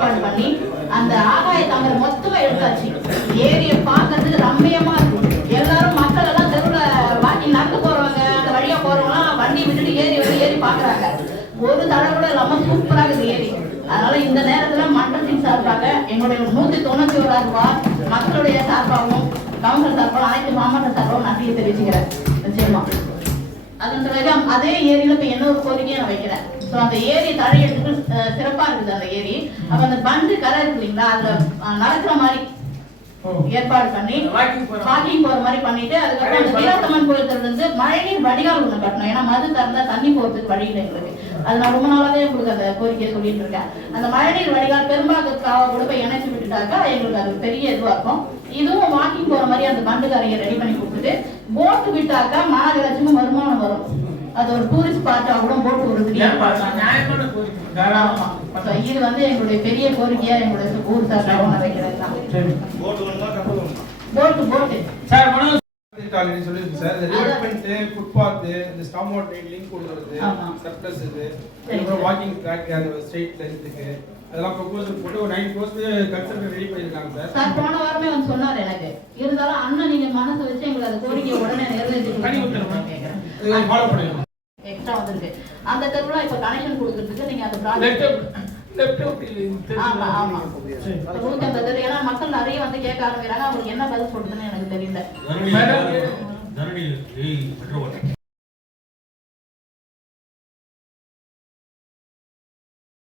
ஏற்பாடு பண்ணி அந்த ஆகாய தாமரை மொத்தமா எடுத்தாச்சு. ஏரிய பார்க்கறதுக்கு ரம்மியமா இருக்கும் எல்லாரும் மக்கள் எல்லாம் தெருவில் வாட்டி நடந்து போறவங்க அந்த வழியா போறவங்களாம் வண்டி விட்டுட்டு ஏரி வந்து ஏறி பாக்குறாங்க ஒரு தடவை கூட இல்லாம சூப்பராக இருக்குது ஏரி. அதனால இந்த நேரத்துல மன்றத்தின் சார்பாக எங்களுடைய நூத்தி தொண்ணூத்தி ஓராயிரம் ரூபாய் மக்களுடைய சார்பாகவும் கவுன்சில் சார்பாகவும் அனைத்து மாமன்ற சார்பாகவும் நன்றியை தெரிவிச்சுக்கிறேன். அதே ஏரியில இப்ப என்ன ஒரு கோரிக்கையை நான் வைக்கிறேன். சோ அந்த ஏரி அஹ், சிறப்பா இருக்குது அந்த ஏரி. அப்ப அந்த பண்டு கரை இருக்கு இல்லைங்களா? அதுல நடக்கிற மாதிரி ஏற்பாடு பண்ணி. வாக்கிங் போற மாதிரி. பண்ணிட்டு அதுக்கப்புறம் வீராத்தம்மன் கோயில்ல இருந்து மழைநீர் வடிகால் ஒண்ணு கட்டணும். ஏன்னா மது திறந்தா தண்ணி போறதுக்கு வழி இல்லை எங்களுக்கு. அது நான் ரொம்ப நாளாவே உங்களுக்கு அந்த கோரிக்கையை சொல்லிட்டு இருக்கேன். அந்த மழைநீர் வடிகால் பெரும்பாக்கத்துக்காக கூட போய் இணைச்சு விட்டுட்டாக்கா எங்களுக்கு அது பெரிய இதுவா இருக்கும். இதுவும் வாக்கிங் போற மாதிரி அந்த பண்டு கரையை ரெடி பண்ணி கொடுத்துட்டு போட்டு விட்டாக்கா மாநகராட்சிக்கும் வருமானம் வரும். அது ஒரு டூரிஸ்ட் ஸ்பாட்டா கூட போட்டு. So, இது வந்து எங்களுடைய பெரிய கோரிக்கையா எங்களுடைய ஊர் சார்பாக வைக்கிறது தான். சரி. போட்டு போட்டு சார், மனோஜ் ஆல்ரெடி சொல்லியிருக்கு சார். இந்த ரிவர்மெண்ட் ஃபுட்பாத் இந்த ஸ்டாம் வாட்டர் லிங்க் கொடுக்கறது ஆமா. சர்ப்ளஸ் இது அப்புறம். வாக்கிங் ட்ராக் அந்த ஸ்ட்ரெயிட் லென்த்துக்கு அதெல்லாம் ப்ரொபோசல் போட்டு ஒரு நைன் கோர்ஸ் கன்சல்ட் ரெடி பண்ணியிருக்காங்க சார். சார் போன வாரமே வந்து சொன்னார் எனக்கு. இருந்தாலும் அண்ணன் நீங்க மனசு வச்சு எங்களுக்கு அந்த கோரிக்கையை உடனே நிறைவேற்றி பண்ணி. இது ஃபாலோ எக்ஸ்ட்ரா வந்திருக்கு. அந்த தெருவுல இப்ப கனெக்ஷன் கொடுக்கறதுக்கு நீங்க அந்த ப்ராஜெக்ட் ஆமா ஆமா. ஐம்பது தெரு. ஏன்னா மக்கள் நிறைய வந்து கேட்க ஆரம்பிக்கிறாங்க. அவங்களுக்கு என்ன பதில் சொல்றதுன்னு எனக்கு தெரியல.